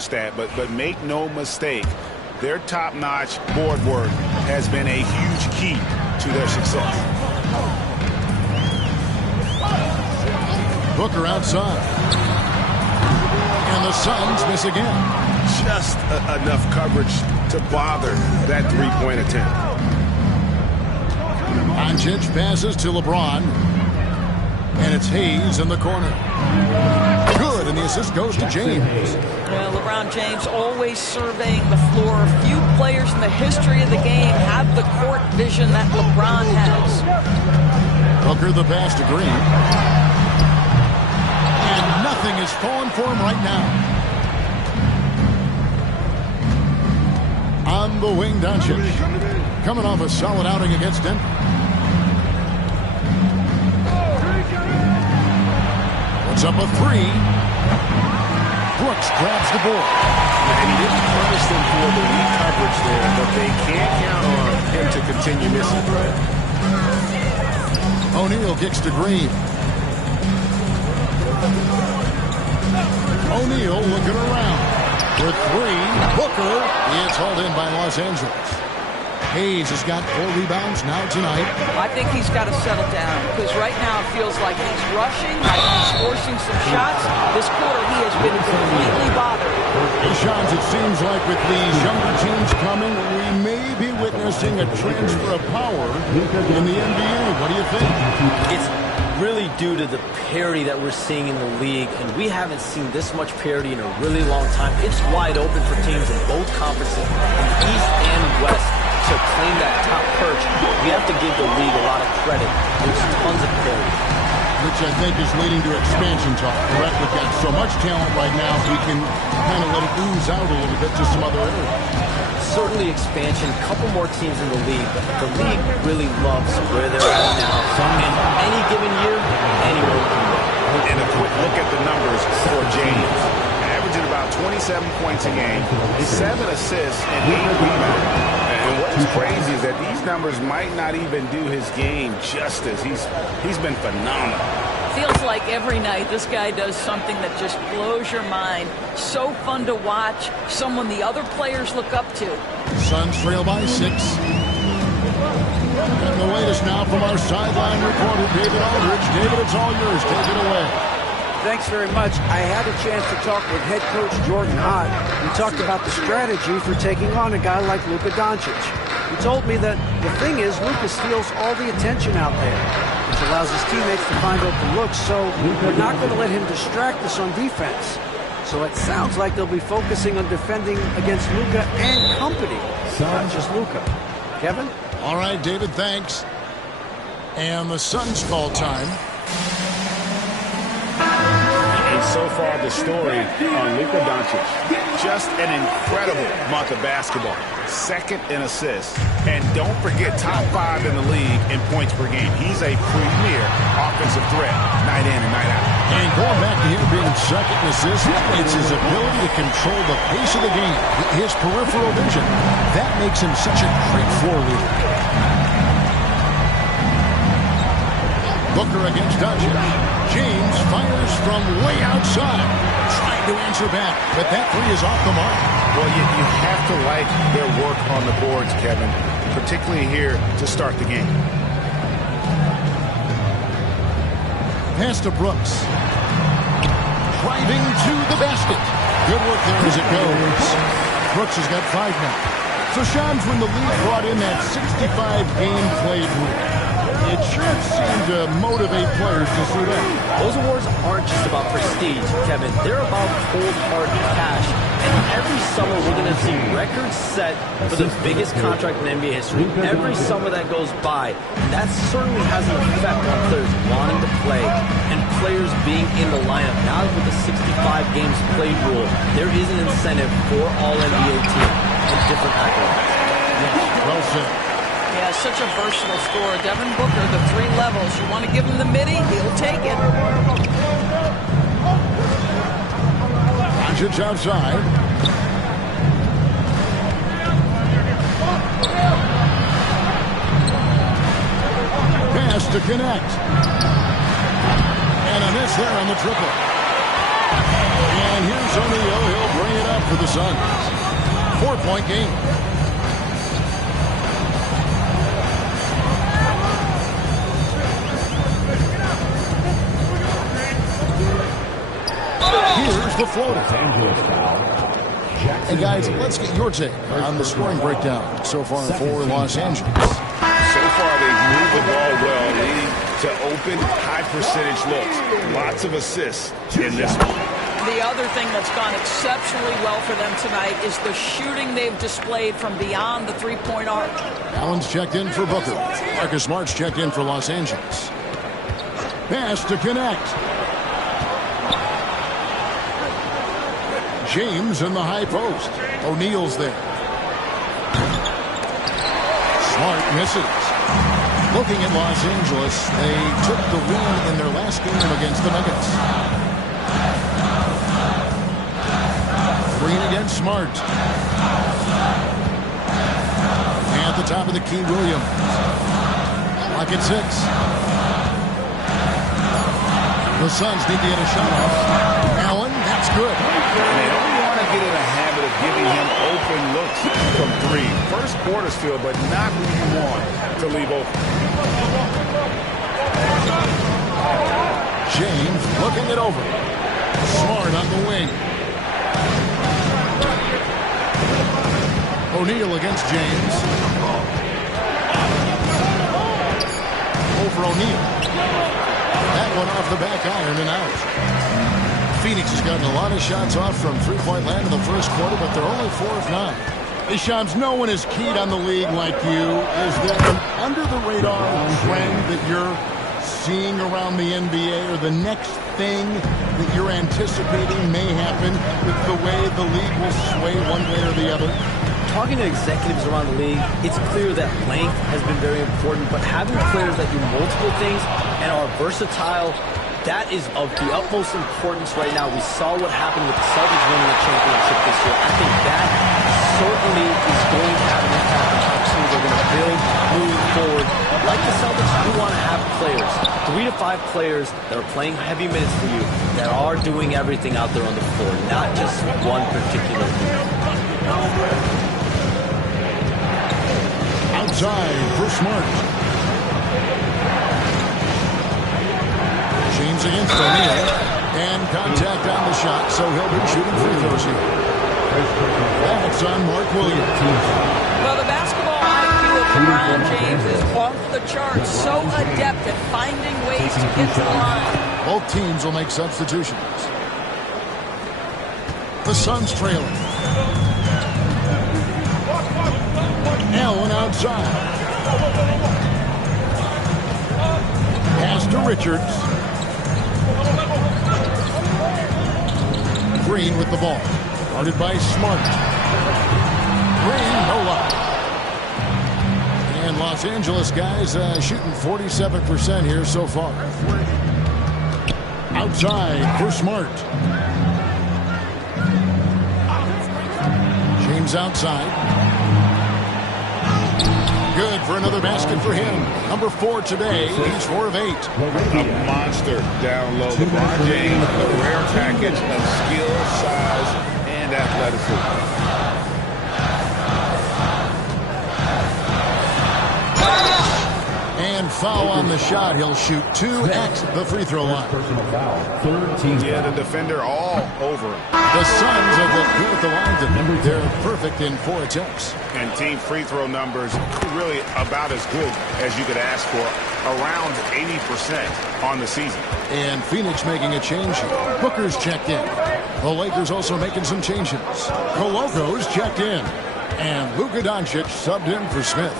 stat, but make no mistake, their top-notch board work has been a huge key to their success. Booker outside. And the Suns miss again. Just enough coverage to bother that three-point attempt. Doncic passes to LeBron. And it's Hayes in the corner. Good, and the assist goes to James. Well, LeBron James always surveying the floor. Few players in the history of the game have the court vision that LeBron has. Booker the pass to Green. And nothing is falling for him right now. On the wing, Doncic. Coming off a solid outing against Denver. Puts up a three. Brooks grabs the ball. And he didn't punish them for the weak coverage there, but they can't count on him to continue missing. O'Neal kicks to Green. O'Neal looking around. For three. Booker. It's hauled in by Los Angeles. Hayes has got 4 rebounds now tonight. I think he's got to settle down because right now it feels like he's rushing, like he's forcing some shots. This quarter he has been completely bothered. Shams, it seems like with these younger teams coming, we may be witnessing a transfer of power in the NBA. What do you think? It's really due to the parity that we're seeing in the league, and we haven't seen this much parity in a really long time. It's wide open for teams in both conferences, in the East and West, to claim that top perch. We have to give the league a lot of credit. There's tons of parity. Which I think is leading to expansion talk, correct? We've got so much talent right now, we can kind of let it ooze out a little bit to some other areas. Certainly expansion, a couple more teams in the league, but the league really loves where they're at now. In any given year, anywhere can go. And a quick look at the numbers for James. Averaging about 27 points a game, 7 assists, and 8 rebounds. And what is crazy is that these numbers might not even do his game justice. He's been phenomenal. Feels like every night this guy does something that just blows your mind. So fun to watch. Someone the other players look up to. Suns trail by 6. And the latest now from our sideline reporter, David Aldridge. David, it's all yours. Take it away. Thanks very much. I had a chance to talk with head coach Jordan Hart. We talked about the strategy for taking on a guy like Luka Doncic. He told me that the thing is Luka steals all the attention out there, which allows his teammates to find open looks, so we're not going to let him distract us on defense. So it sounds like they'll be focusing on defending against Luka and company, not just Luka. Kevin? All right, David, thanks. And the Suns call time. And so far, the story on Luka Doncic. Just an incredible month of basketball. Second in assists. And don't forget, top 5 in the league in points per game. He's a premier offensive threat, night in and night out. And going back to him being second in assists, it's his ability to control the pace of the game. His peripheral vision. That makes him such a great floor leader. Booker against Doncic. James fires from way outside, trying to answer back, but that three is off the mark. Well, you have to like their work on the boards, Kevin, particularly here to start the game. Pass to Brooks. Driving to the basket. Good work there as it goes. Brooks has got 5 now. So Shams, when the league brought in that 65-game played rule, it should seem to motivate players to suit up. Those awards aren't just about prestige, Kevin. They're about cold, hard cash. And every summer, we're going to see records set for the biggest contract in NBA history. Every summer that goes by, and that certainly has an effect on players wanting to play and players being in the lineup. Now with the 65 games played rule, there is an incentive for all NBA teams and different accolades. Well said. Yeah, such a versatile scorer. Devin Booker, the 3 levels. You want to give him the midi, he'll take it. Doncic outside. Pass to connect. And a miss there on the triple. And here's O'Neal. He'll bring it up for the Suns. 4-point game. Here's the floater. Hey guys, let's get your take on the scoring breakdown so far for Los Angeles. So far, they've moved the ball well, leading to open, high-percentage looks. Lots of assists in this one. The other thing that's gone exceptionally well for them tonight is the shooting they've displayed from beyond the three-point arc. Allen's checked in for Booker. Marcus Smart's checked in for Los Angeles. Pass to connect. James in the high post. O'Neal's there. Smart misses. Looking at Los Angeles, they took the win in their last game against the Nuggets. Green against Smart. At the top of the key, Williams. Lock at 6. The Suns need to get a shot off. Allen, that's good. And they don't want to get in a habit of giving him open looks from 3. First quarter's feel, but not who you want to leave open. James looking it over. Smart on the wing. O'Neal against James. Over O'Neal. That one off the back iron and out. Phoenix has gotten a lot of shots off from three-point land in the first quarter, but they're only 4 of 9. Hey, Shams, no one is keyed on the league like you. Is there an under-the-radar trend that you're seeing around the NBA, or the next thing that you're anticipating may happen with the way the league will sway one way or the other? Talking to executives around the league, it's clear that length has been very important, but having players that do multiple things and are versatile, that is of the utmost importance right now. We saw what happened with the Celtics winning the championship this year. I think that certainly is going to have an impact on how teams are going to build moving forward. Like the Celtics, you want to have players, 3 to 5 players that are playing heavy minutes for you, that are doing everything out there on the floor, not just one particular thing. Outside for Smart. James against O'Neal. And contact on the shot, so he'll be shooting free throws here. That's on Mark Williams. Well, the basketball IQ of LeBron James is off the charts, so adept at finding ways to get to the line. Both teams will make substitutions. The Suns trailing. Allen outside. Pass to Richards. Green with the ball. Guarded by Smart. Green, no luck. And Los Angeles guys shooting 47% here so far. Outside for Smart. James outside. Good for another basket for him. Number 4 today. He's 4 of 8. A monster down low. LeBron James, a rare package of skill, size, and athleticism. And foul on the shot. He'll shoot 2 at the free throw line. Yeah, the defender all over him. The Suns have looked good at the line tonight. They're perfect in 4 attempts. And team free throw numbers really about as good as you could ask for. Around 80% on the season. And Phoenix making a change here. Booker's checked in. The Lakers also making some changes. Coloco's checked in. And Luka Doncic subbed in for Smith.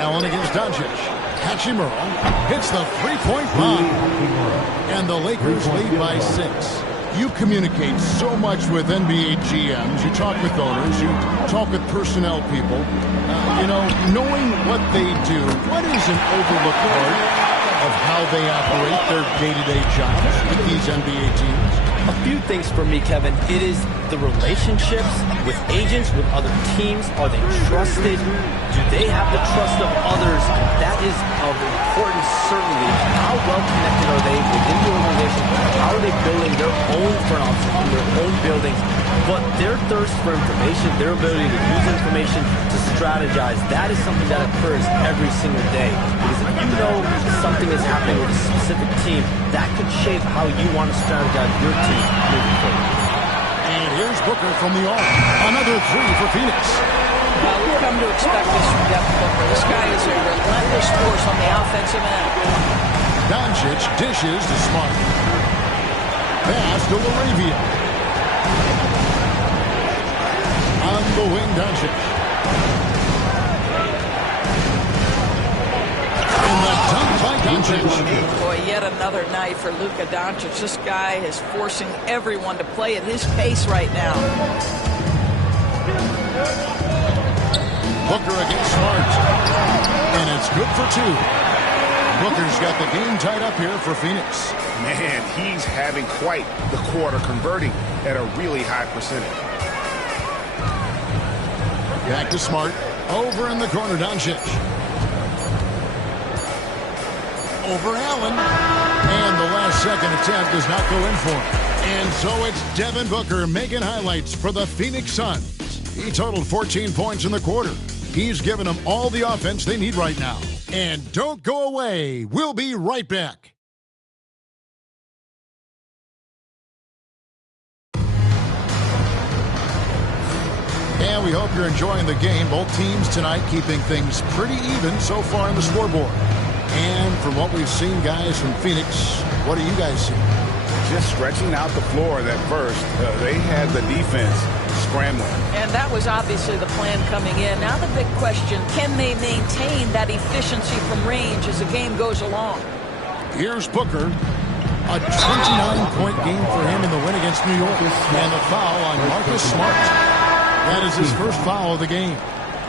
Allen against Doncic. Hachimura hits the three-point bomb. And the Lakers lead by 6. You communicate so much with NBA GMs. You talk with owners. You talk with personnel people. Knowing what they do, what is an overlooked part of how they operate their day-to-day jobs with these NBA teams? A few things for me, Kevin. It is the relationships with agents, with other teams? Are they trusted? Do they have the trust of others? That is of importance, certainly. How well connected are they within the organization? How are they building their own front office in their own buildings? But their thirst for information, their ability to use information to strategize, that is something that occurs every single day. Because if you know something is happening with a specific team, that could shape how you want to strategize your team moving forward. And here's Booker from the arc. Another three for Phoenix. Well, we've come to expect this from Devin Booker. This guy is a relentless force on the offensive end. Doncic dishes to Smart. Pass to LaRavia. On the wing, Doncic. And the dunk by Doncic. Boy, yet another night for Luka Doncic. This guy is forcing everyone to play at his pace right now. Booker against Smart. And it's good for two. Booker's got the game tied up here for Phoenix. Man, he's having quite the quarter, converting at a really high percentage. Back to Smart. Over in the corner, Doncic. Over Allen. And the last second attempt does not go in for him. And so it's Devin Booker making highlights for the Phoenix Suns. He totaled 14 points in the quarter. He's given them all the offense they need right now. And don't go away. We'll be right back. And we hope you're enjoying the game. Both teams tonight keeping things pretty even so far on the scoreboard. And from what we've seen, guys, from Phoenix, what do you guys see? Just stretching out the floor that first. They had the defense scrambling. And that was obviously the plan coming in. Now the big question, can they maintain that efficiency from range as the game goes along? Here's Booker. A 29-point game for him in the win against New York. And the foul on Marcus Smart. That is his first foul of the game.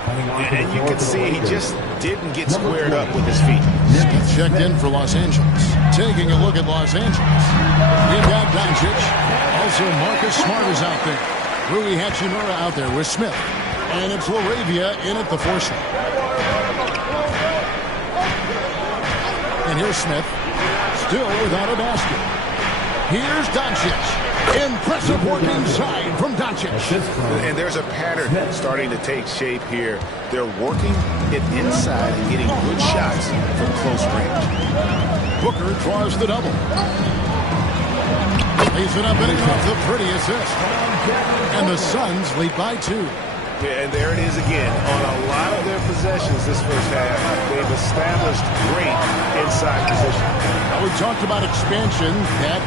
And you can see he just didn't get squared up with his feet. Smith checked in for Los Angeles. Taking a look at Los Angeles. We've got Doncic. Also, Marcus Smart is out there. Rui Hachimura out there with Smith. And it's LaRavia in at the force. And here's Smith. Still without a basket. Here's Doncic. Impressive work inside from Doncic. And there's a pattern starting to take shape here. They're working it inside and getting good shots from close range. Booker draws the double. Lays it up and it's off the pretty assist. And the Suns lead by 2. Yeah, and there it is again. On a lot of their possessions this first half, they've established great inside position. Now, we talked about expansion. That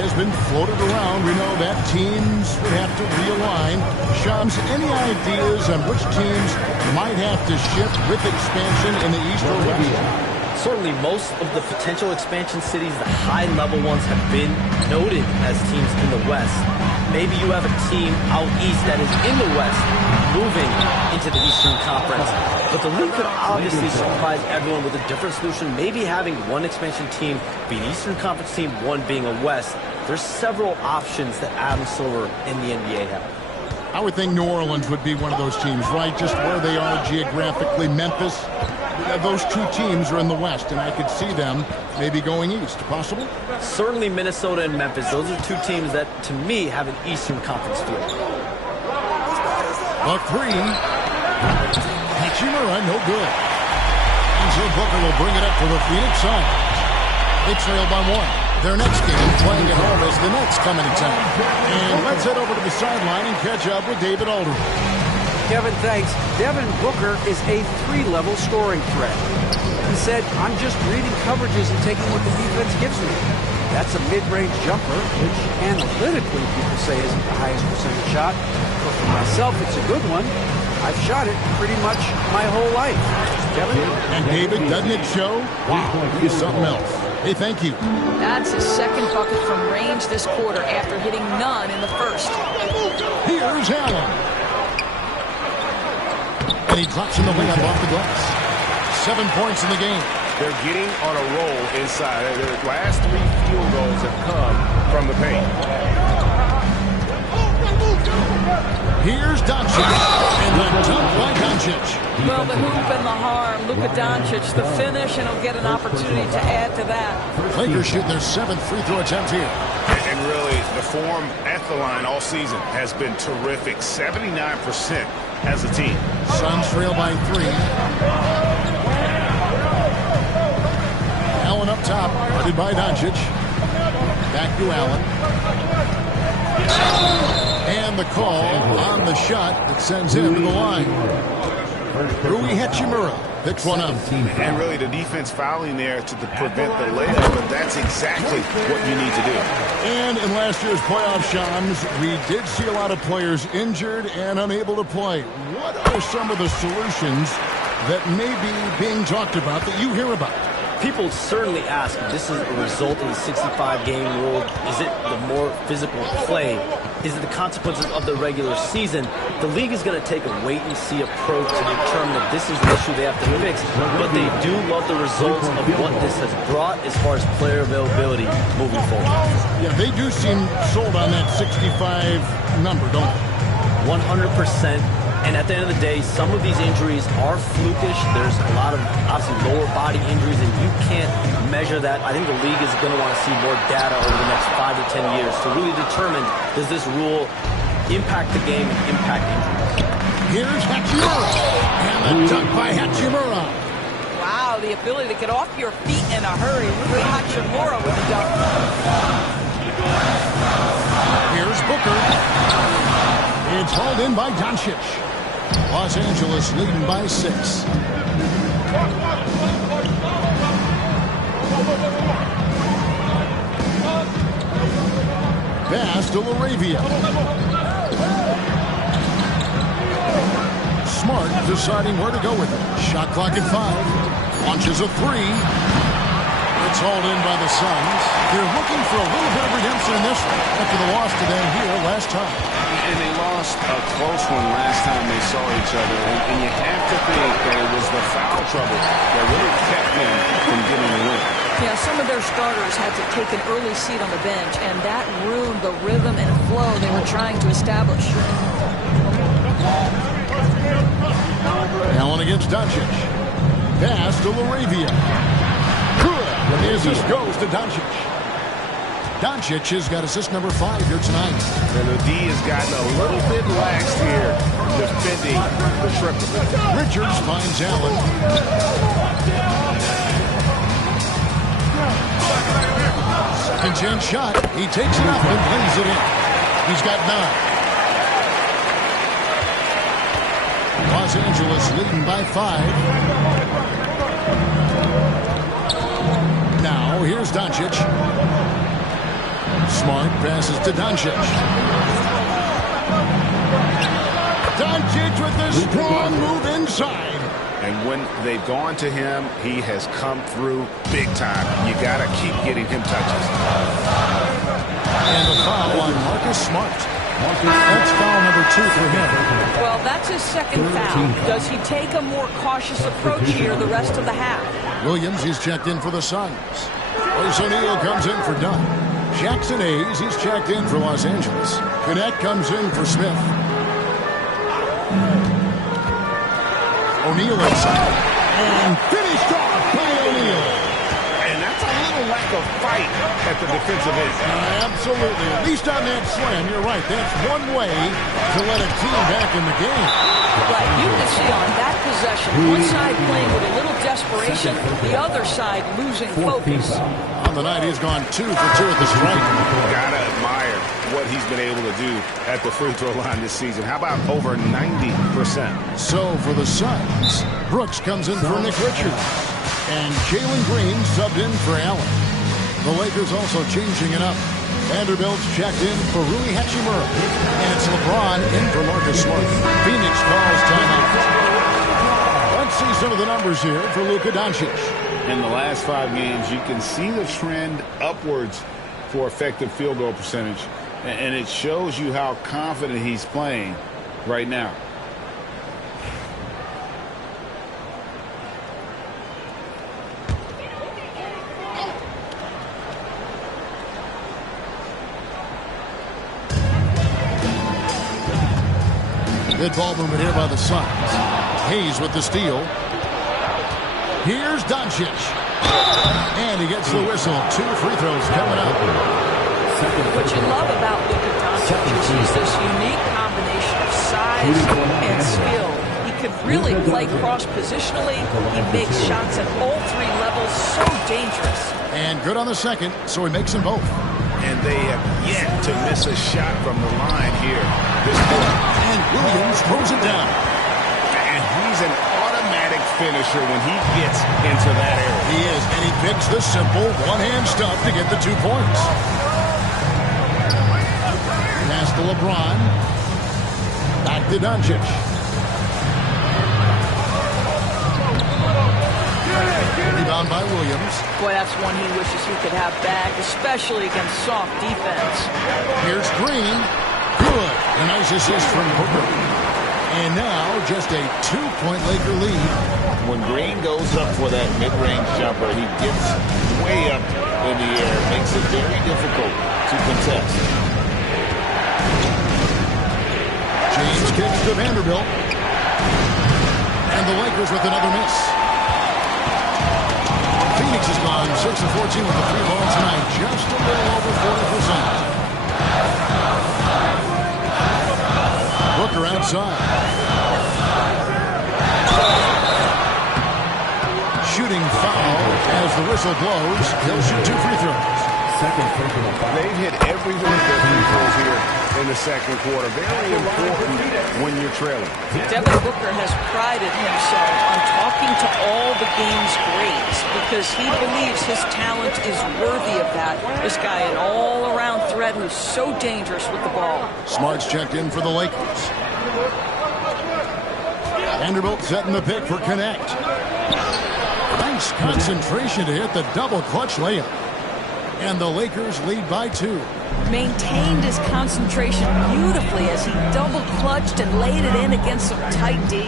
has been floated around. We know that teams would have to realign. Shams, any ideas on which teams might have to shift with expansion in the East or West? Certainly, most of the potential expansion cities, the high-level ones, have been noted as teams in the West. Maybe you have a team out east that is in the West moving into the Eastern Conference. But the league could obviously surprise everyone with a different solution. Maybe having one expansion team be an Eastern Conference team, one being a West. There's several options that Adam Silver and the NBA have. I would think New Orleans would be one of those teams, right? Just where they are geographically. Memphis, those two teams are in the West, and I could see them maybe going east. Possible? Certainly Minnesota and Memphis. Those are two teams that, to me, have an Eastern Conference feel. A three. Hachimura, no good. And so Booker will bring it up for the Phoenix Suns. They trail by 1. Their next game, playing at home, as the Nets come into town. And let's head over to the sideline and catch up with David Aldridge. Kevin, thanks. Devin Booker is a 3-level scoring threat. He said, I'm just reading coverages and taking what the defense gives me. That's a mid-range jumper, which analytically people say isn't the highest percentage shot. But for myself, it's a good one. I've shot it pretty much my whole life. Kevin? And David, doesn't it show? Wow, he's something else. Hey, thank you. That's his second bucket from range this quarter after hitting none in the first. Here's Allen. And he drops in the layup off the glass. 7 points in the game. They're getting on a roll inside. Their last 3 field goals have come from the paint. Here's Doncic. And the dunk by Doncic. Well, the hoop and the harm. Luka Doncic, the finish, and he'll get an opportunity to add to that. Lakers shoot their 7th free throw attempt here. And really, the form at the line all season has been terrific. 79% as a team. Suns trail by 3. Allen up top, guarded by Doncic. Back to Allen. And the call on the shot that sends him to the line. Rui Hachimura picks one up. And really, the defense fouling there to prevent the layup, but that's exactly what you need to do. And in last year's playoff, Shams, we did see a lot of players injured and unable to play. What are some of the solutions that may be being talked about that you hear about? People certainly ask if this is a result of the 65-game rule. Is it the more physical play? Is it the consequences of the regular season? The league is going to take a wait-and-see approach to determine if this is an issue they have to fix. But they do love the results of what this has brought as far as player availability moving forward. Yeah, they do seem sold on that 65 number, don't they? 100%. And at the end of the day, some of these injuries are flukish. There's a lot of, obviously, lower body injuries, and you can't measure that. I think the league is going to want to see more data over the next 5 to 10 years to really determine, does this rule impact the game and impact injuries? Here's Hachimura. And a dunk by Hachimura. Wow, the ability to get off your feet in a hurry. Rui Hachimura with the dunk. Here's Booker. It's hauled in by Doncic. Los Angeles leading by 6. Pass to LaRavia. Smart deciding where to go with it. Shot clock at 5. Launches a 3. It's hauled in by the Suns. They're looking for a little bit of redemption in this one after the loss to them here last time. And they lost a close one last time they saw each other. And you have to think that it was the foul trouble that really kept them from getting the win. Yeah, some of their starters had to take an early seat on the bench, and that ruined the rhythm and flow they were trying to establish. Allen against Doncic. Pass to LaRavia. Good. And the assist goes to Doncic. Doncic has got assist number 5 here tonight. And the D has gotten a little bit lax here defending the triple. Richards finds Allen. Second chance shot. He takes it up and lays it in. He's got 9. Los Angeles leading by 5. Now here's Doncic. Smart passes to Doncic. Doncic with a strong move inside. And when they've gone to him, he has come through big time. You got to keep getting him touches. And a foul on Marcus Smart. That's foul number 2 for him. Well, that's his second foul. Does he take a more cautious approach here the rest of the half? Williams, he's checked in for the Suns. Royce O'Neal comes in for Dunn. Jackson Hayes, he's checked in for Los Angeles. Cadet comes in for Smith. O'Neal inside. And finished off by O'Neal. And that's a little lack of fight at the defensive end. Absolutely. At least on that slam, you're right. That's one way to let a team back in the game. Right, you can see on that possession, one side playing with a little desperation, the other side losing focus. On the night, he's gone 2 for 2 at the stripe. Gotta admire what he's been able to do at the free throw line this season. How about over 90%? So for the Suns, Brooks comes in for Nick Richards. And Jalen Green subbed in for Allen. The Lakers also changing it up. Vanderbilt's checked in for Rui Hachimura. And it's LeBron in for Marcus Smart. Phoenix calls timeout. Let's see some of the numbers here for Luka Doncic. In the last 5 games, you can see the trend upwards for effective field goal percentage. And it shows you how confident he's playing right now. Good ball movement here by the Suns. Hayes with the steal. Here's Doncic. And he gets the whistle. 2 free throws coming up. What you love about Luka Doncic is this unique combination of size and skill. He could really play cross-positionally. He makes shots at all 3 levels. So dangerous. And good on the second, so he makes them both. And they have yet to miss a shot from the line here this quarter. And Williams throws it down. And he's an automatic finisher when he gets into that area. He is, and he picks the simple one-hand stuff to get the 2 points. Pass to LeBron. Back to Doncic. Rebound by Williams. Boy, that's one he wishes he could have back, especially against soft defense. Here's Green. Good. A nice assist from Booker. And now just a 2-point Laker lead. When Green goes up for that mid-range jumper, he gets way up in the air. Makes it very difficult to contest. James kicks to Vanderbilt. And the Lakers with another miss. Phoenix has gone 6 of 14 with the 3 ball tonight. Just a little over 40%. Booker outside. Shooting foul as the whistle blows. He'll shoot 2 free throws. They've hit every one of their free throws here in the second quarter. Very important when you're trailing. Devin Booker has prided himself on talking to all the game's greats because he believes his talent is worthy of that. This guy, an all-around threat who's so dangerous with the ball. Smart's checked in for the Lakers. Vanderbilt setting the pick for Connect. Nice concentration to hit the double clutch layup. And the Lakers lead by 2. Maintained his concentration beautifully as he double-clutched and laid it in against some tight D.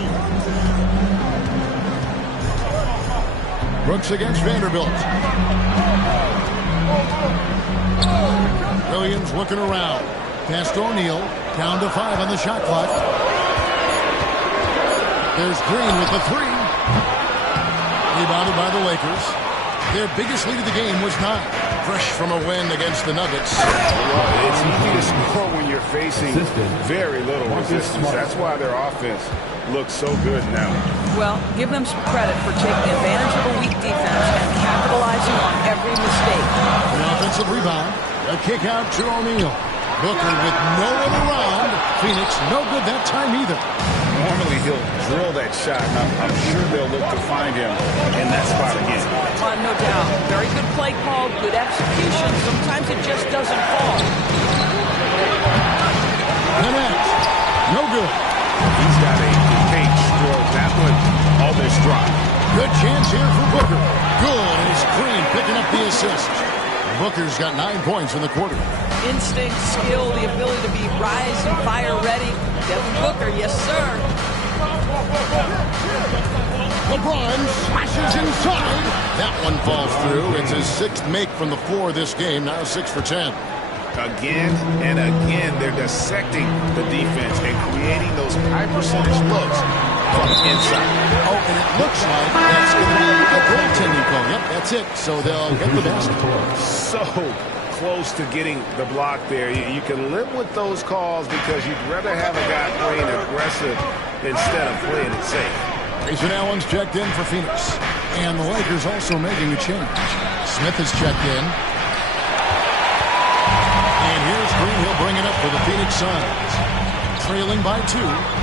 Brooks against Vanderbilt. Williams looking around. Pass to O'Neal. Down to 5 on the shot clock. There's Green with the 3. Rebounded by the Lakers. Their biggest lead of the game was 9. Fresh from a win against the Nuggets. Well, it's easy to score when you're facing very little resistance. That's why their offense looks so good now. Well, give them some credit for taking advantage of a weak defense and capitalizing on every mistake. An offensive rebound. A kick out to O'Neal. Booker with no one around. Phoenix no good that time either. Normally he'll drill that shot, and I'm sure they'll look to find him in that spot again. No doubt. Very good play call, good execution. Sometimes it just doesn't fall. Connect. No good. He's got a paint stroke. That one almost dropped. Good chance here for Booker. Good. And it's Green picking up the assist. Booker's got 9 points in the quarter. Instinct, skill, the ability to be rise and fire ready. Devin Booker, yes, sir. LeBron slashes inside. That one falls through. It's his 6th make from the floor this game. Now 6 for 10. Again and again, they're dissecting the defense and creating those high percentage looks from inside. Oh, and it looks like that's going to be a goaltending call. Yep, that's it. So they'll get the basket. So close to getting the block there. You can live with those calls because you'd rather have a guy playing aggressive instead of playing it safe. Grayson Allen's checked in for Phoenix. And the Lakers also making a change. Smith has checked in. And here's Green. He'll bring it up for the Phoenix Suns. Trailing by 2.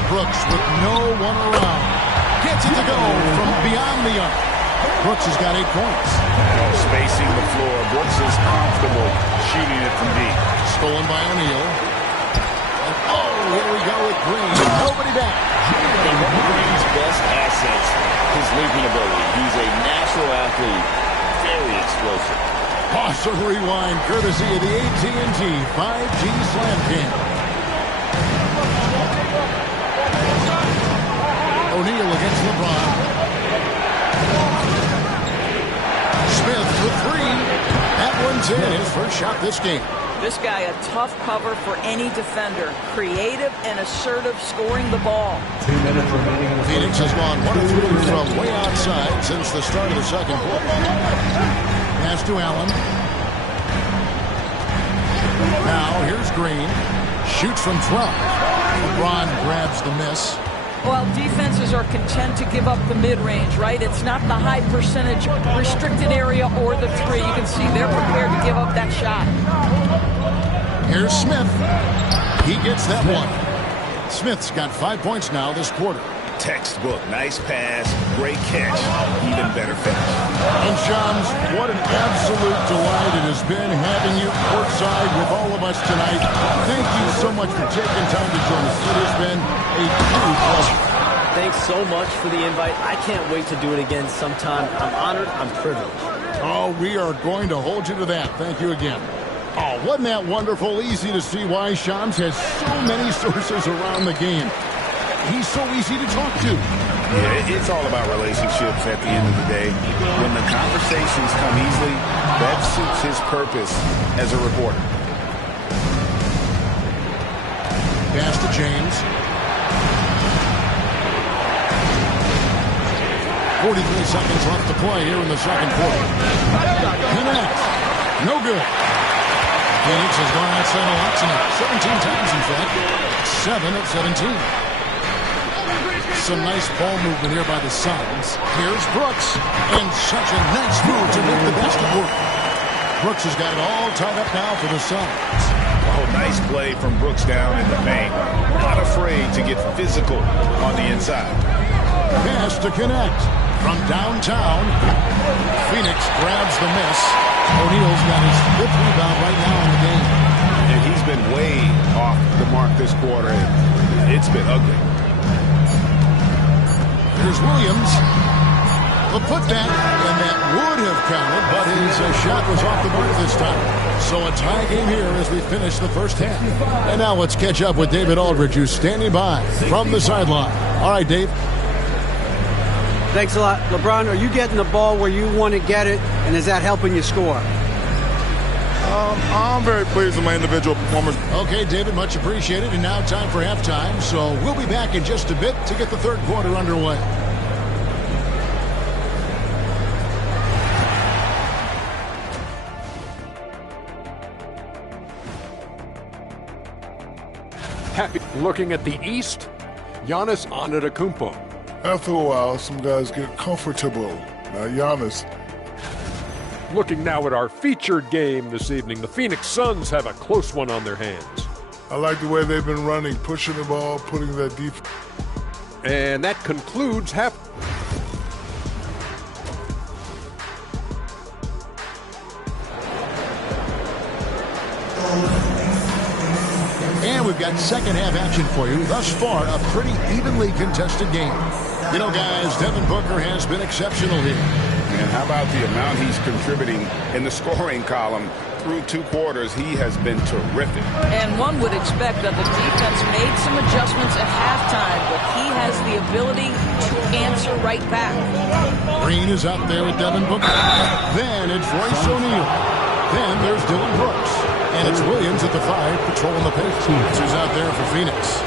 Brooks with no one around. Gets it to go from beyond the arc. Brooks has got 8 points. Spacing the floor. Brooks is comfortable shooting it from deep. Stolen by O'Neal. And oh, here we go with Green. Nobody back. And one of Green's best assets, his leaping ability. He's a natural athlete, very explosive. Pause or rewind, courtesy of the AT&T 5G Slam Cam. O'Neal against LeBron. Smith for 3. That one's in. His first shot this game. This guy a tough cover for any defender. Creative and assertive scoring the ball. 2 minutes remaining in the Phoenix has gone 1 of 3 from way outside since the start of the second quarter. Pass to Allen. Now here's Green. Shoots from 12. LeBron grabs the miss. Well, defenses are content to give up the mid-range, right? It's not the high percentage restricted area or the three. You can see they're prepared to give up that shot. Here's Smith. He gets that one. Smith's got 5 points now this quarter. Textbook. Nice pass. Great catch. Even better finish. And Shams, what an absolute delight it has been having you courtside with all of us tonight. Thank you so much for taking time to join us. It has been a true pleasure. Thanks so much for the invite. I can't wait to do it again sometime. I'm honored. I'm privileged. Oh, we are going to hold you to that. Thank you again. Oh, wasn't that wonderful? Easy to see why Shams has so many sources around the game. He's so easy to talk to. Yeah, it's all about relationships at the end of the day. When the conversations come easily, that suits his purpose as a reporter. Pass to James. 43 seconds left to play here in the second quarter. Connects. No good. Phoenix has gone outside a lot tonight. 17 times, in fact. 7 of 17. Some nice ball movement here by the Suns. Here's Brooks. And such a nice move to make the basket work. Brooks has got it all tied up now for the Suns. Oh, nice play from Brooks down in the paint. Not afraid to get physical on the inside. Pass to connect. From downtown, Phoenix grabs the miss. O'Neal's got his 5th rebound right now in the game. And he's been way off the mark this quarter. It's been ugly. Here's Williams. The putback, and that would have counted, but his shot was off the mark this time. So a tie game here as we finish the first half. And now let's catch up with David Aldridge, who's standing by from the sideline. All right, Dave. Thanks a lot. LeBron, are you getting the ball where you want to get it, and is that helping you score? I'm very pleased with my individual performance. Okay, David, much appreciated. And now time for halftime. So we'll be back in just a bit to get the third quarter underway. Happy looking at the East, Giannis Antetokounmpo. After a while, some guys get comfortable. Now, Giannis. Looking now at our featured game this evening, the Phoenix Suns have a close one on their hands. I like the way they've been running, pushing the ball, putting that deep. And that concludes half. And we've got second half action for you. Thus far, a pretty evenly contested game. You know, guys, Devin Booker has been exceptional here. And how about the amount he's contributing in the scoring column? Through 2 quarters, he has been terrific. And one would expect that the defense made some adjustments at halftime, but he has the ability to answer right back. Green is out there with Devin Booker. Then it's Royce O'Neal. Then there's Dylan Brooks. And it's Williams at the 5 patrolling the paint. Who's out there for Phoenix.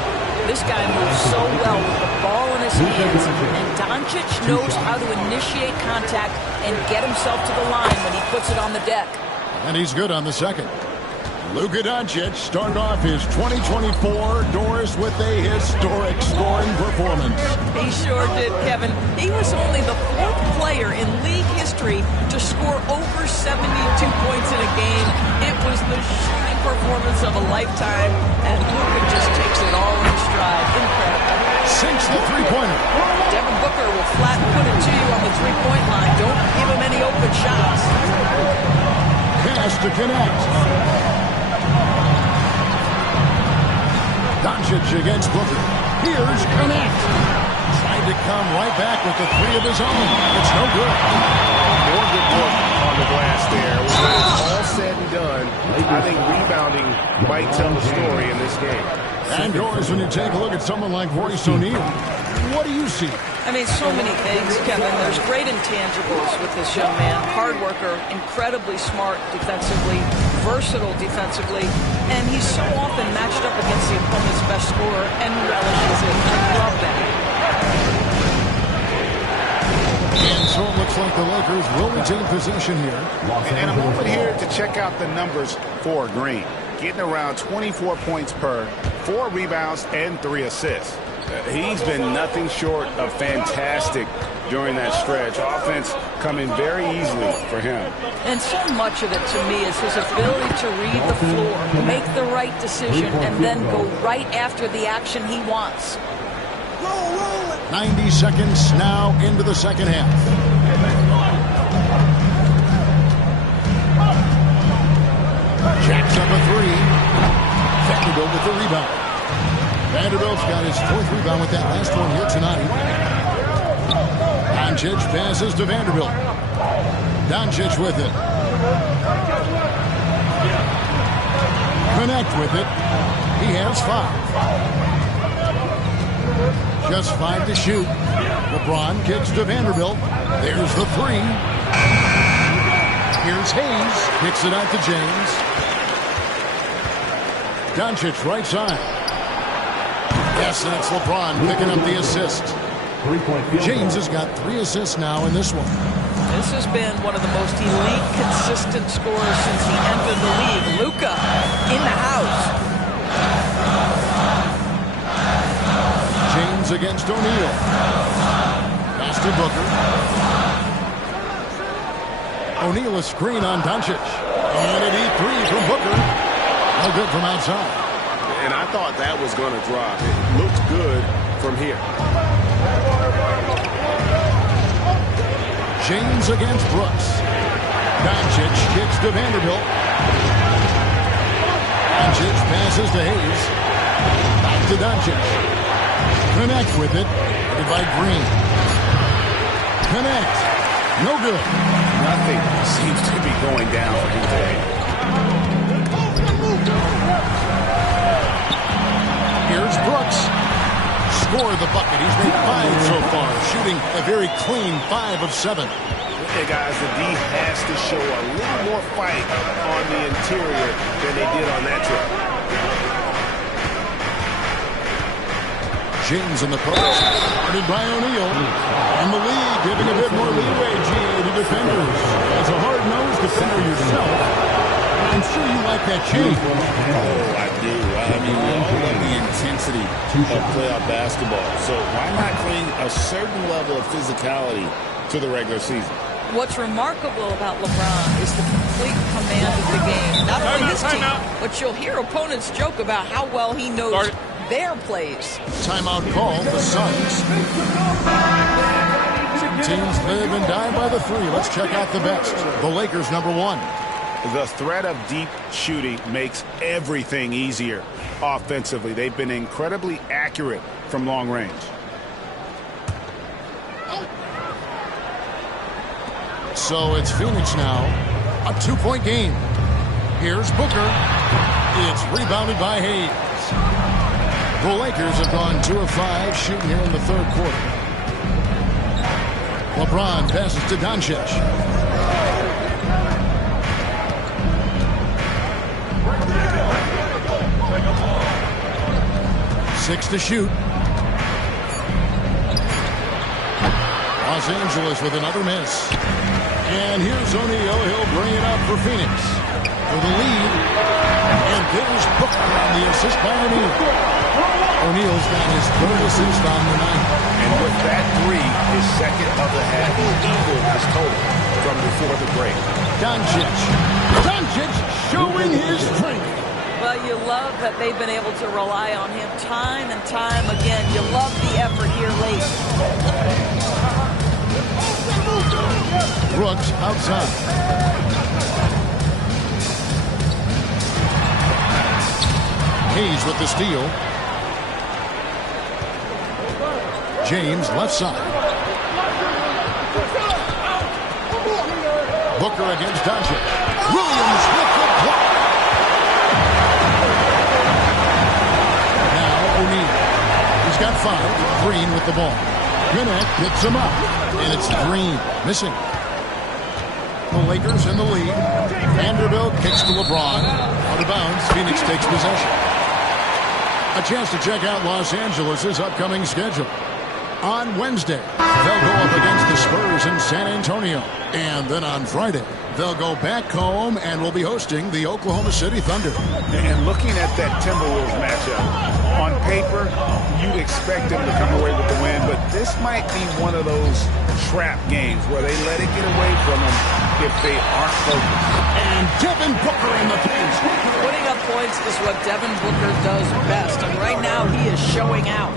This guy moves so well with the ball in his hands, and Doncic knows how to initiate contact and get himself to the line when he puts it on the deck. And he's good on the second. Luka Doncic started off his 2024 doors with a historic scoring performance. He sure did, Kevin. He was only the 4th player in league history to score over 72 points in a game. It was the shooting performance of a lifetime, and Luka just takes it all in stride. Incredible. Sinks the three-pointer. Devin Booker will flat put it to you on the three-point line. Don't give him any open shots. Pass to connect. Doncic against Booker. Here's Connect. Trying to come right back with the 3 of his own. It's no good. More good work on the glass there. When it's all said and done, I think rebounding might tell the story in this game. And doors when you take a look at someone like Royce O'Neal. What do you see? I mean, so many things, Kevin. There's great intangibles with this young man. Hard worker, incredibly smart defensively, versatile defensively, and he's so often matched up against the opponent's best scorer and relishes it. I love that. And so it looks like the Lakers will retain possession here. And a moment here to check out the numbers for Green. Getting around 24 points per, 4 rebounds, and 3 assists. He's been nothing short of fantastic during that stretch. Offense coming very easily for him. And so much of it to me is his ability to read the floor, make the right decision, and then go right after the action he wants. 90 seconds now into the second half. Jacks up a 3. Vanderbilt with the rebound. Vanderbilt's got his 4th rebound with that last one here tonight. Doncic passes to Vanderbilt. Doncic with it. Connect with it. He has 5. Just 5 to shoot. LeBron kicks to Vanderbilt. There's the 3. Here's Hayes. Kicks it out to James. Doncic right side. Yes, that's LeBron picking up the assist. James has got 3 assists now in this one. This has been one of the most elite, consistent scorers since he entered the league. Luka in the house. James against O'Neal. Pass to Booker. O'Neal a screen on Doncic. And a deep 3 from Booker. No good from outside. And I thought that was going to drop. It looked good from here. James against Brooks. Doncic kicks to Vanderbilt. Doncic passes to Hayes. Back to Doncic. Connect with it. Headed by Green. Connect. No good. Nothing seems to be going down for him today. Here's Brooks. Score the bucket. He's made 5 so far, shooting a very clean 5 of 7. Hey, guys, the D has to show a little more fight on the interior than they did on that trip. James in the post. Guarded by O'Neal. And the league giving a bit more leeway, GA, to defenders. As a hard-nosed defender yourself, I'm sure you like that change. Oh, I do. I mean, we all love the intensity of playoff basketball. So why not bring a certain level of physicality to the regular season? What's remarkable about LeBron is the complete command of the game. Not only his team, but you'll hear opponents joke about how well he knows their plays. Timeout call, the Suns. Teams live and die by the 3. Let's check out the best. The Lakers, number 1. The threat of deep shooting makes everything easier offensively. They've been incredibly accurate from long range. So it's Phoenix now. A 2-point game. Here's Booker. It's rebounded by Hayes. The Lakers have gone 2 of 5 shooting here in the 3rd quarter. LeBron passes to Doncic. Six to shoot. Los Angeles with another miss. And here's O'Neal. He'll bring it up for Phoenix. For the lead. And there's Booker on the assist by O'Neal. O'Neal's got his 3rd assist on the night. And with that 3, his 2nd of the half, he equaled his total from before the break. Doncic. Doncic showing his strength. Well, you love that they've been able to rely on him time and time again. You love the effort here late. Brooks outside. Hayes with the steal. James left side. Booker against Doncic. Williams with the block. Now O'Neal. He's got 5. Green with the ball. Gwinnett picks him up. And it's Green missing. The Lakers in the lead. Vanderbilt kicks to LeBron. Out of bounds. Phoenix takes possession. A chance to check out Los Angeles' upcoming schedule. On Wednesday, they'll go up against the Spurs in San Antonio. And then on Friday, they'll go back home and will be hosting the Oklahoma City Thunder. And looking at that Timberwolves matchup, on paper, you'd expect them to come away with the win, but this might be one of those trap games where they let it get away from them if they aren't focused. And Devin Booker in the paint. Putting up points is what Devin Booker does best, and right now he is showing out.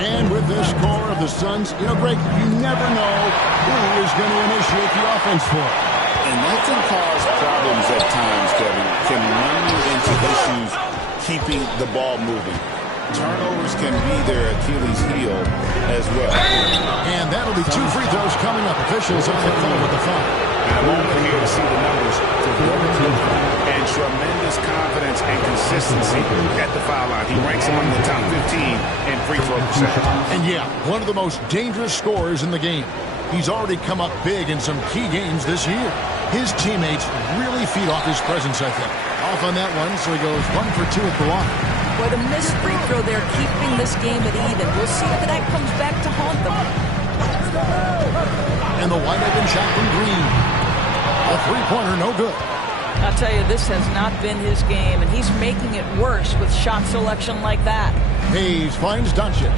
And with this core of the Suns, Greg, you never know who is going to initiate the offense for it. And that can cause problems at times, Kevin. Can run you into issues keeping the ball moving. Turnovers can be their Achilles heel as well. And that'll be 2 free throws coming up. Officials on the phone with the foul. And I'm only here to see the numbers for Booker and tremendous confidence and consistency at the foul line. He ranks among the top 15 in free throw percentage. And yeah, one of the most dangerous scorers in the game. He's already come up big in some key games this year. His teammates really feed off his presence, I think. Off on that one, so he goes 1 for 2 at the line. Boy, the missed free throw there, keeping this game at even. We'll see if that comes back to haunt them. And the wide open shot from Green. A three-pointer, no good. I'll tell you, this has not been his game, and he's making it worse with shot selection like that. Hayes finds Doncic.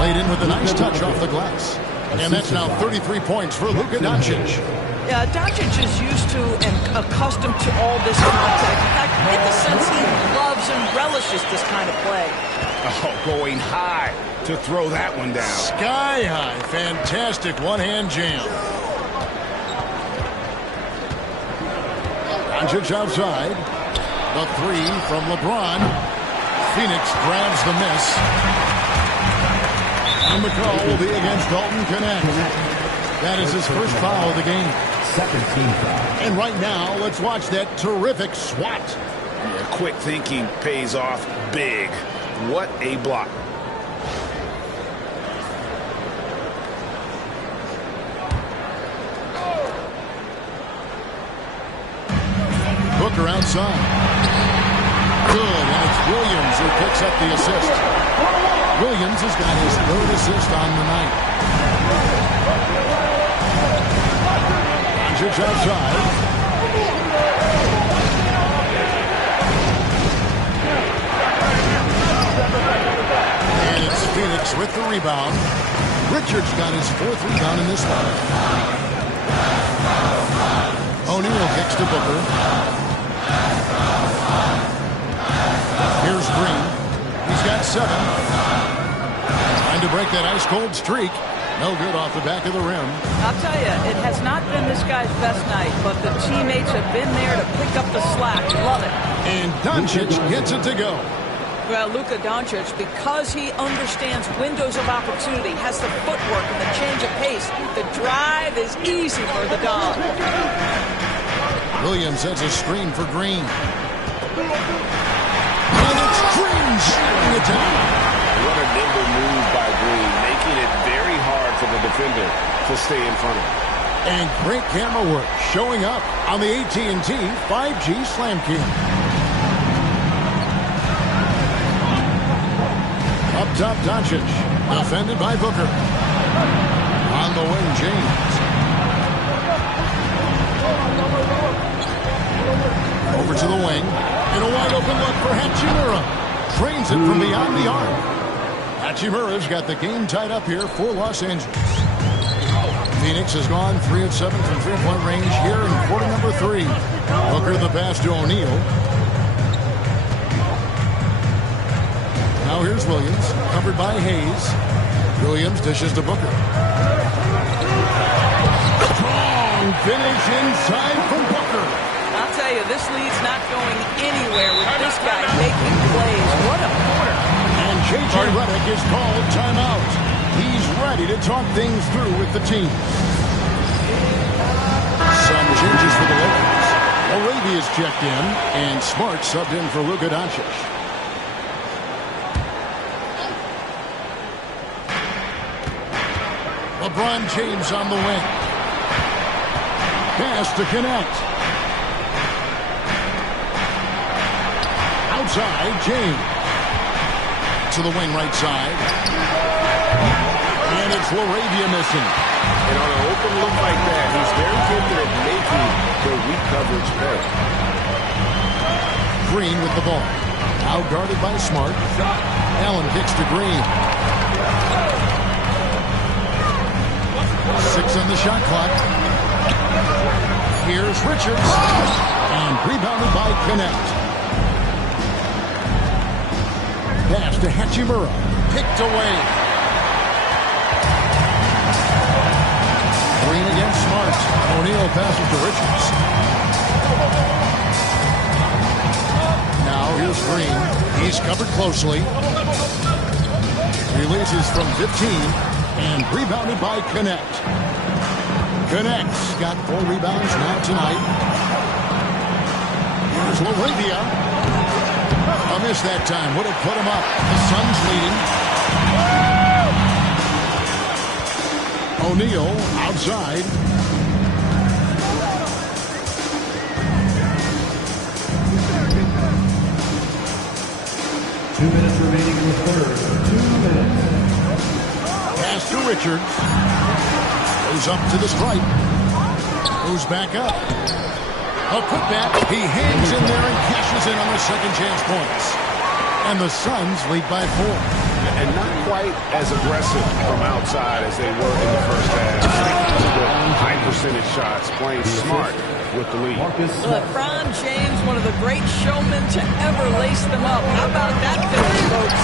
Laid in with a nice touch off the glass. And that's now 33 points for Luka Doncic. Yeah, Doncic is used to and accustomed to all this contact. In fact, in the sense he loves and relishes this kind of play. Oh, going high to throw that one down. Sky high. Fantastic one-hand jam. Doncic outside. The 3 from LeBron. Phoenix grabs the miss. And the call will be against Dalton Knecht. That is his first foul of the game. Second team foul. And right now, let's watch that terrific swat. Yeah, quick thinking pays off big. What a block. Booker outside. Good, and it's Williams who picks up the assist. Williams has got his 3rd assist on the night. Doncic outside. And it's Phoenix with the rebound. Richards got his 4th rebound in this one. O'Neal kicks to Booker. Here's Green. He's got 7. Trying to break that ice-cold streak. No good off the back of the rim. I'll tell you, it has not been this guy's best night, but the teammates have been there to pick up the slack. Love it. And Doncic gets it to go. Well, Luka Doncic, because he understands windows of opportunity, has the footwork and the change of pace, the drive is easy for the Dom. Williams sets a screen for Green. And it's Green shooting it down. What a nimble move by Green, making it very hard for the defender to stay in front of him. And great camera work showing up on the AT&T 5G Slam Cam. Up top, Doncic. Defended by Booker. On the wing, James. Over to the wing. And a wide open look for Hachimura. Trains it from beyond the arc. Hachimura's got the game tied up here for Los Angeles. Phoenix has gone 3 of 7 from three-point range here in quarter number 3. Booker the pass to O'Neal. Now here's Williams, covered by Hayes. Williams dishes to Booker. Strong finish inside from Booker. I'll tell you, this lead's not going anywhere with this guy making plays. What a quarter. And J.J. Redick is called timeout. He's ready to talk things through with the team. Some changes for the Lakers. Arabia's checked in, and Smart subbed in for Luka Doncic. LeBron James on the wing. Pass to connect. Outside, James. To the wing right side. And it's LaRavia missing. And on an open look like that, he's very gifted at making the weak coverage pay. Green with the ball. Now guarded by Smart. Allen kicks to Green. 6 on the shot clock. Here's Richards. And rebounded by Connect. Pass to Hachimura. Picked away. Green against Smart. O'Neal passes to Richards. Now here's Green. He's covered closely. Releases from 15. And rebounded by Connect. Connect's got 4 rebounds now tonight. Here's LaRavia. A miss that time. Would have put him up. The Suns leading. O'Neal outside. Two minutes remaining in the third. 2 minutes. Pass to Richards. Goes up to the stripe. Moves back up. A putback. He hangs in there and cashes in on the second chance points. And the Suns lead by 4. And not quite as aggressive from outside as they were in the first half. High percentage shots, playing smart with the lead. LeBron James, one of the great showmen to ever lace them up. How about that finish, folks?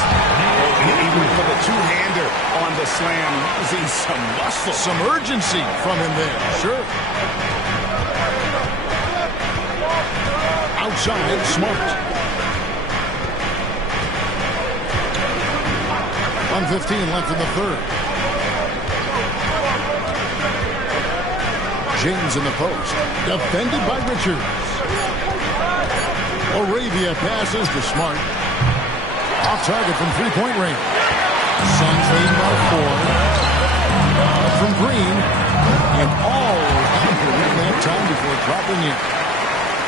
Even for the two-hander on the slam, using some muscle. Some urgency from him there. Sure. Outside, Smart. 1:15 left in the third. James in the post. Defended by Richards. LaRavia passes to Smart. Off target from three-point range. Suns leading by 4. From Green. And all in that time before dropping in.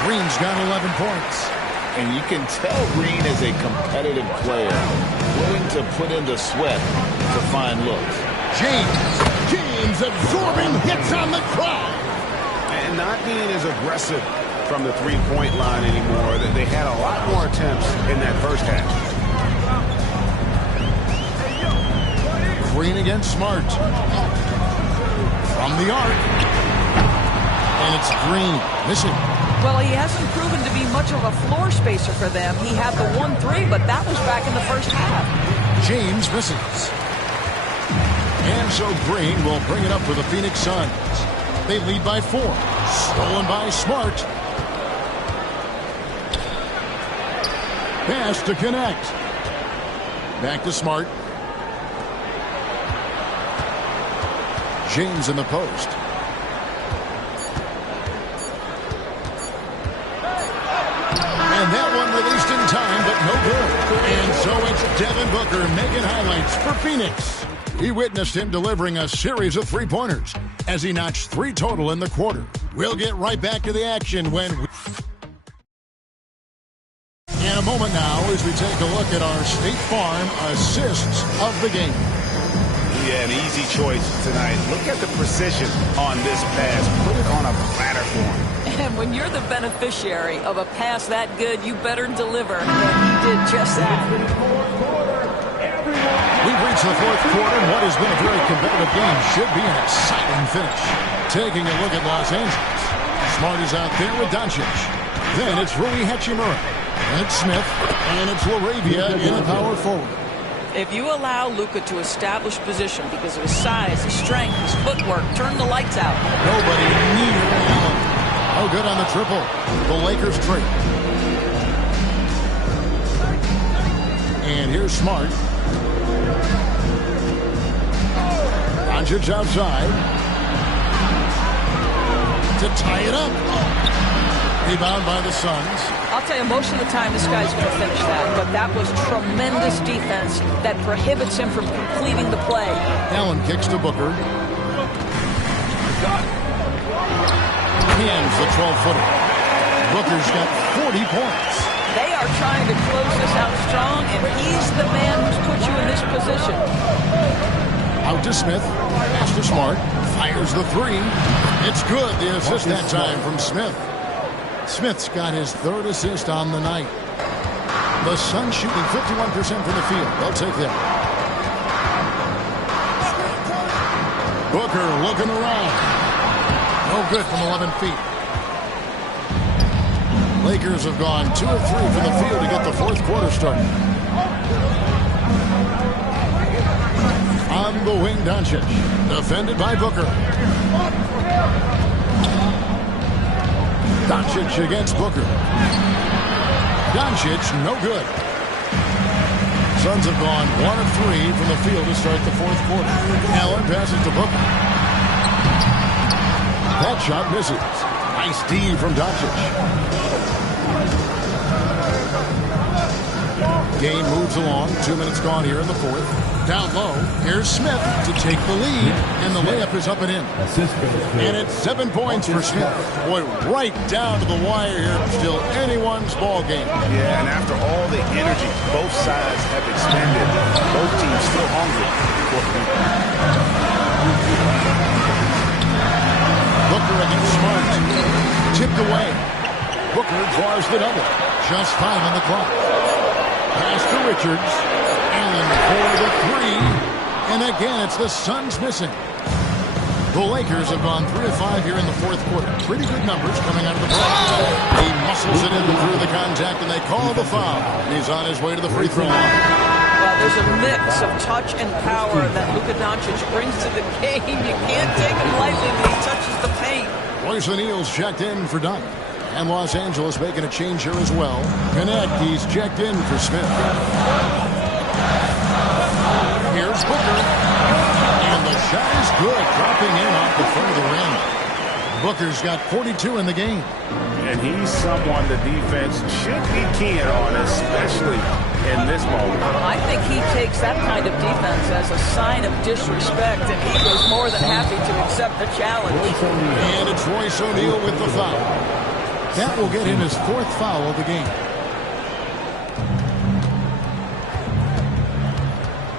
Green's got 11 points. And you can tell Green is a competitive player, willing to put in the sweat to find looks. James absorbing hits on the drive. And not being as aggressive from the three-point line anymore. They had a lot more attempts in that first half. Green against Smart. From the arc. And it's Green missing. Well, he hasn't proven to be much of a floor spacer for them. He had the 1-3, but that was back in the first half. James misses. And so Green will bring it up for the Phoenix Suns. They lead by 4. Stolen by Smart. Pass to Connect. Back to Smart. James in the post. And that one released in time, but no good. And so it's Devin Booker making highlights for Phoenix. He witnessed him delivering a series of three-pointers as he notched 3 total in the quarter. We'll get right back to the action when we... In a moment now as we take a look at our State Farm assists of the game. Yeah, an easy choice tonight. Look at the precision on this pass. Put it on a platter for him. And when you're the beneficiary of a pass that good, you better deliver. And he did just that. We've reached the fourth quarter, and what has been a very competitive game should be an exciting finish. Taking a look at Los Angeles. Smart is out there with Doncic. Then it's Rui Hachimura. And it's Smith. And it's LaRavia in the power forward. If you allow Luka to establish position because of his size, his strength, his footwork, turn the lights out. Nobody near Allen. Oh, good on the triple. The Lakers trade. And here's Smart. Doncic outside. To tie it up. Rebound by the Suns. I'll tell you, most of the time this guy's going to finish that, but that was tremendous defense that prohibits him from completing the play. Allen kicks to Booker. Hands the 12-footer. Booker's got 40 points. They are trying to close this out strong, and he's the man who's put you in this position. Out to Smith. Pass to Smart. Fires the three. It's good. The assist that time from Smith. Smith's got his third assist on the night. The Suns shooting 51% from the field. They'll take that. Booker looking around. No good from 11 feet. Lakers have gone 2 of 3 from the field to get the fourth quarter started. On the wing, Doncic. Defended by Booker. Doncic against Booker. Doncic, no good. Suns have gone 1 of 3 from the field to start the fourth quarter. Allen passes to Booker. That shot misses. Nice D from Doncic. Game moves along. 2 minutes gone here in the fourth. Down low. Here's Smith to take the lead. And the layup is up and in. And it's 7 points for Smith. Boy, right down to the wire here. Still anyone's ball game. Yeah, and after all the energy both sides have expended, both teams still hungry. Booker against Smart. Tipped away. Booker draws the double. Just 5 on the clock. Pass to Richards. Allen for the three. And again, it's the Suns missing. The Lakers have gone 3 of 5 here in the fourth quarter. Pretty good numbers coming out of the break. He muscles it in through the contact, and they call the foul. He's on his way to the free throw line. Well, there's a mix of touch and power that Luka Doncic brings to the game. You can't take him lightly when he touches the paint. Royce O'Neal's checked in for Dunn. And Los Angeles making a change here as well. Konecki's checked in for Smith. Here's Booker. And the shot is good. Dropping in off the front of the rim. Booker's got 42 in the game. And he's someone the defense should be keying on, especially in this moment. I think he takes that kind of defense as a sign of disrespect, and he was more than happy to accept the challenge. And it's Royce O'Neal with the foul. That will get him his fourth foul of the game.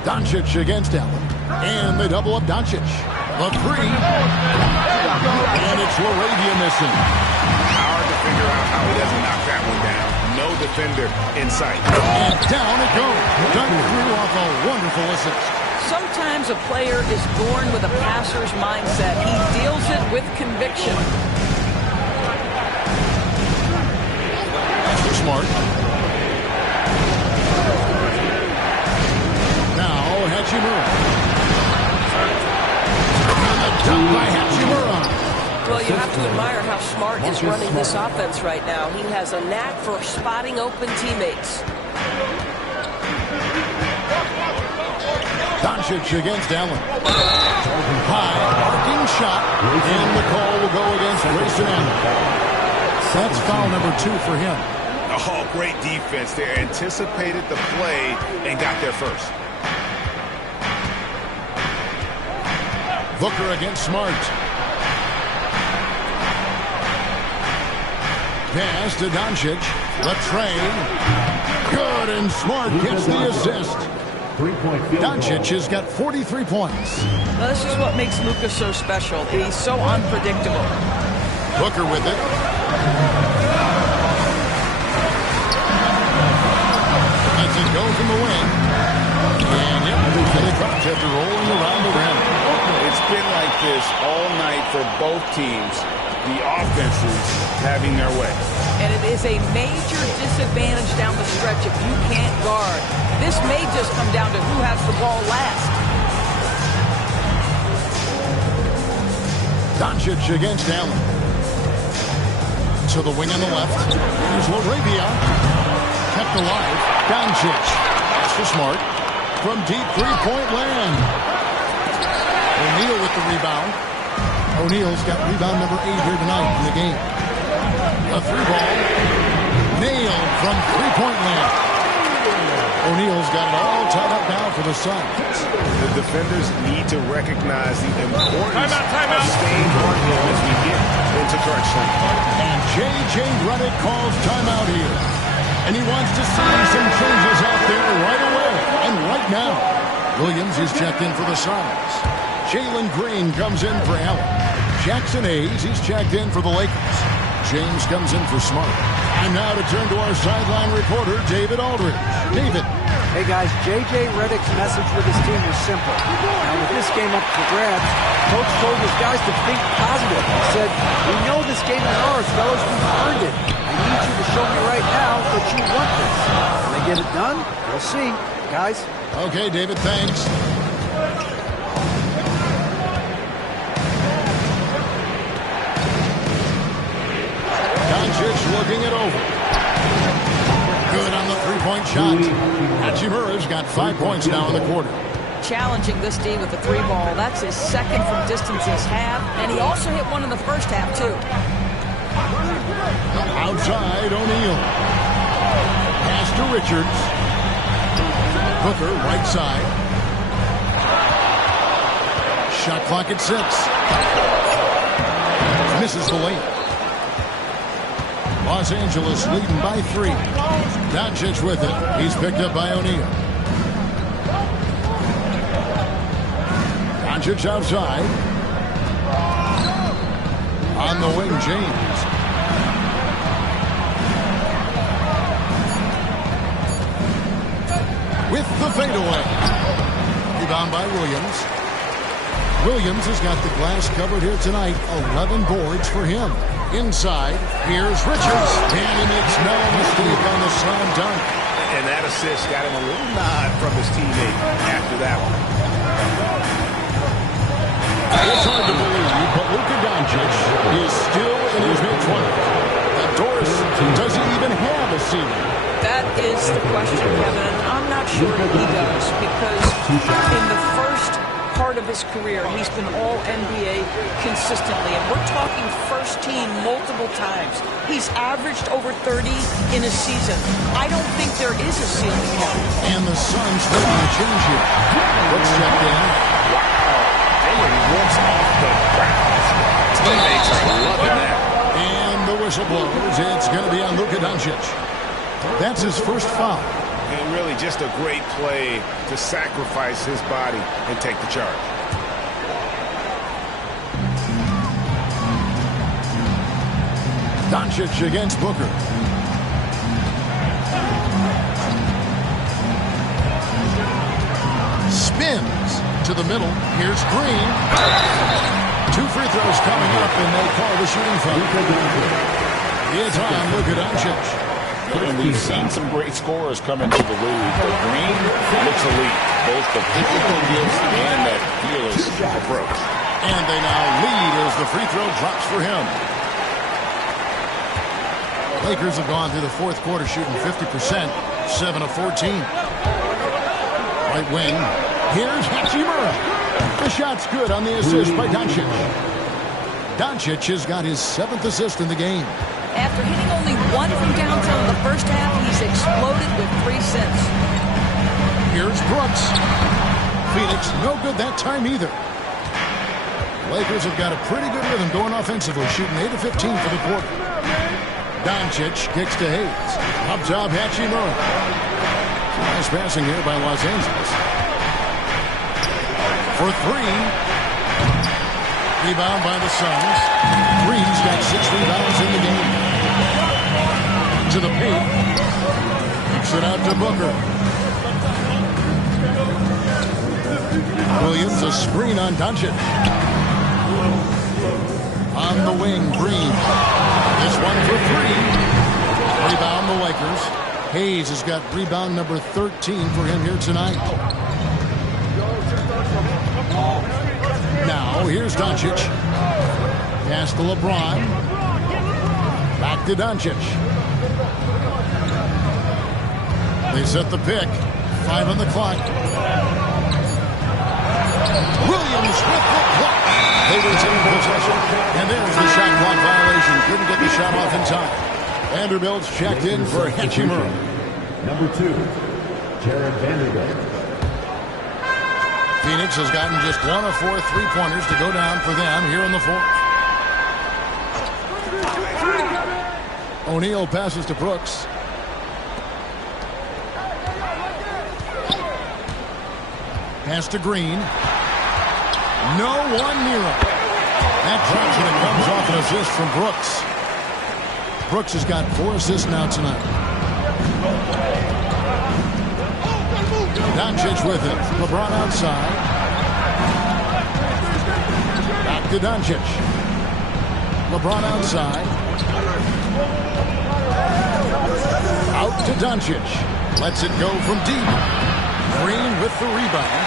Doncic against Allen. And they double up Doncic. The three. And it's LaRavia missing. Hard to figure out how he doesn't knock that one down. No defender in sight. And down it goes. Dunn threw off a wonderful assist. Sometimes a player is born with a passer's mindset. He deals it with conviction. Smart. Now Hachimura. And the dunk by Hachimura. Well, you have to admire how Smart is running this offense right now. He has a knack for spotting open teammates. Doncic against Allen. High, arcing shot. And the call will go against Grayson Allen. That's foul number 2 for him. Oh, great defense there. Anticipated the play and got there first. Booker against Smart. Pass to Doncic. The train. Good, and Smart gets the assist. Doncic has got 43 points. Now, this is what makes Luka so special. He's so unpredictable. Booker with it. Lets it go from the wing. And the drops after rolling around the rim. It's been like this all night for both teams. The offenses having their way. And it is a major disadvantage down the stretch if you can't guard. This may just come down to who has the ball last. Doncic against Allen. To the wing on the left. Here's LaRavia. Kept alive. Doncic. Pass to Smart. From deep three-point land. O'Neal with the rebound. O'Neal's got rebound number 8 here tonight in the game. A three ball. Nailed from three-point land. O'Neal's got it all tied up now for the Suns. defenders need to recognize the importance of staying on him as we get into crunch time. And J.J. Redick calls timeout here. And he wants to see some changes out there right away and right now. Williams is checked in for the Suns. Jalen Green comes in for Allen. Jackson Hayes, he's checked in for the Lakers. James comes in for Smart. And now to turn to our sideline reporter, David Aldridge. David. Hey guys, J.J. Redick's message with his team was simple. Now with this game up for grabs, Coach told his guys to think positive. He said, we know this game is ours, fellas. We've earned it. I need you to show me right now that you want this. Can they get it done? We'll see. Guys. Okay, David, thanks. Doncic looking it over. Good on the three-point shot. Hachimura's got 5 points now in the quarter. Challenging this D with the three ball. That's his second from distance this half. And he also hit one in the first half, too. Outside, O'Neal. Pass to Richards. Booker, right side. Shot clock at 6. Misses the lane. Los Angeles leading by 3. Doncic with it. He's picked up by O'Neal. Doncic outside. On the wing, James. With the fadeaway. Rebound by Williams. Williams has got the glass covered here tonight. 11 boards for him. Inside, here's Richards. And he makes no mistake on the slam dunk. And that assist got him a little nod from his teammate after that one. It's hard to believe, but Luka Doncic is still in his mid-20s. And Doris, does he even have a ceiling? That is the question, Kevin, and I'm not sure he does, because in the first part of his career, he's been All-NBA consistently, and we're talking first team multiple times. He's averaged over 30 in a season. I don't think there is a ceiling, Kevin. And the Suns making a change here. Let's check in. Rips off the ground. Teammates are loving that. And the whistle blows. It's going to be on Luka Doncic. That's his first foul. And really just a great play to sacrifice his body and take the charge. Doncic against Booker. Spins to the middle. Here's Green. 2 free throws coming up, and they call the shooting foul. It's on Luka Doncic. And we've seen some great scorers come into the league, but Green looks elite. Both the physical gifts and that fearless approach. And they now lead as the free throw drops for him. Lakers have gone through the fourth quarter shooting 50%, 7 of 14. Right wing. Here's Hachimura. The shot's good on the assist by Doncic. Doncic has got his 7th assist in the game. After hitting only 1 from downtown in the first half, he's exploded with 3 since. Here's Brooks. Phoenix, no good that time either. Lakers have got a pretty good rhythm going offensively, shooting 8 of 15 for the quarter. Doncic kicks to Hayes. Up top, Hachimura. Nice passing here by Los Angeles. For 3. Rebound by the Suns. Green's got 6 rebounds in the game. To the paint. Kicks it out to Booker. Williams, a screen on Doncic. On the wing, Green. This one for 3. Rebound the Lakers. Hayes has got rebound number 13 for him here tonight. Now, here's Doncic. Pass to LeBron. Back to Doncic. They set the pick. 5 on the clock. Williams with the block. They retain possession. And there's the shot clock violation. Couldn't get the shot off in time. Vanderbilt's checked in for Hachimura. Number 2, Jared Vanderbilt. Phoenix has gotten just 1 of 4 three-pointers to go down for them here in the fourth. O'Neal passes to Brooks. Pass to Green. No one near him. That drops and it comes off an assist from Brooks. Brooks has got 4 assists now tonight. Doncic with it. LeBron outside. Back to Doncic. LeBron outside. Out to Doncic. Lets it go from deep. Green with the rebound.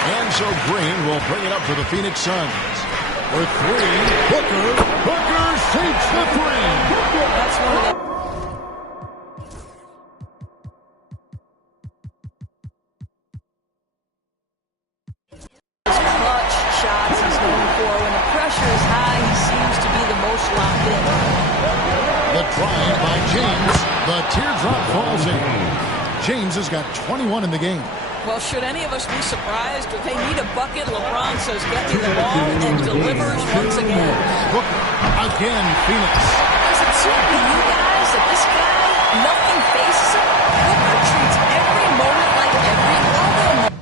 And so Green will bring it up for the Phoenix Suns. For 3, Booker. Booker takes the 3. That's one of the clutch shots he's known for. When the pressure is high, he seems to be the most locked in. The drive by James. The teardrop falls in. James has got 21 in the game. Well, should any of us be surprised if they need a bucket? LeBron says, get me the ball, and delivers once again. Booker again, Phoenix. Does it seem to you guys that this guy, nothing faces him? Booker treats every moment like every other moment.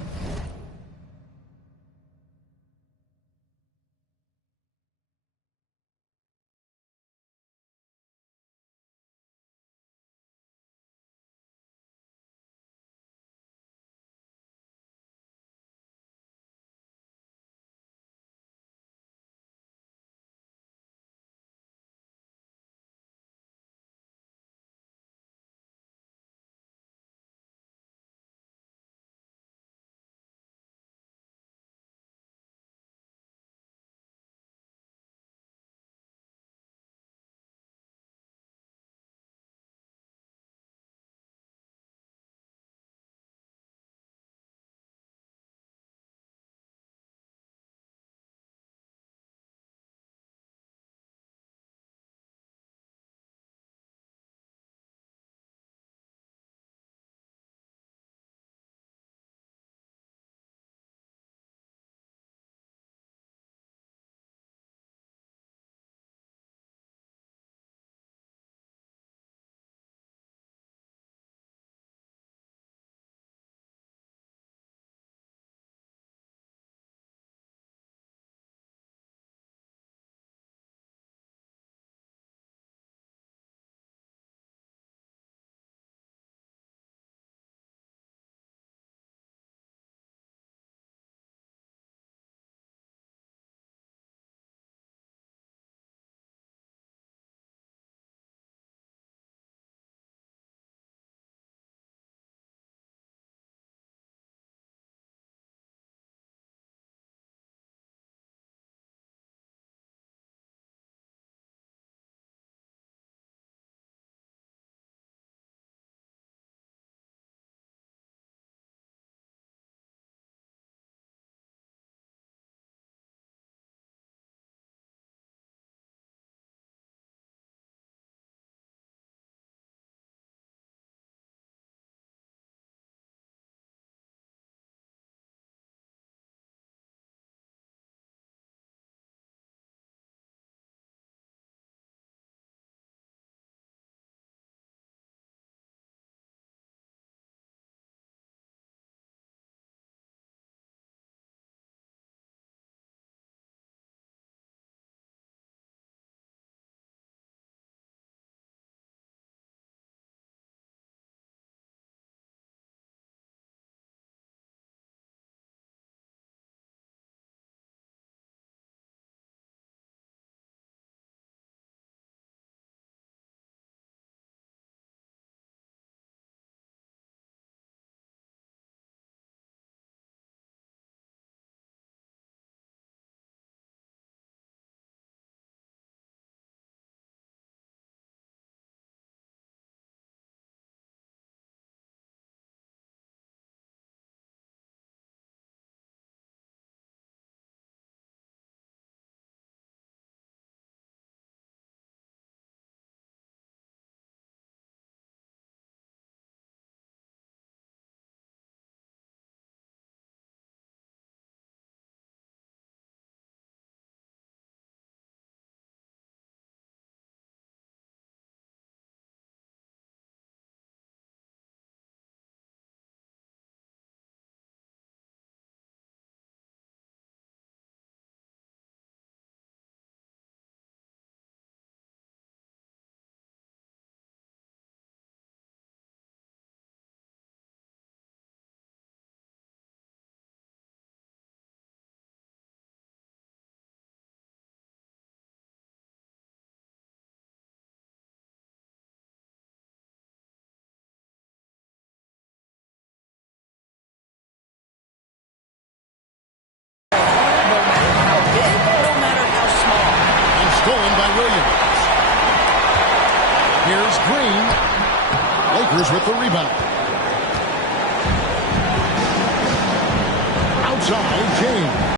Here's Green. Lakers with the rebound. Outside, James.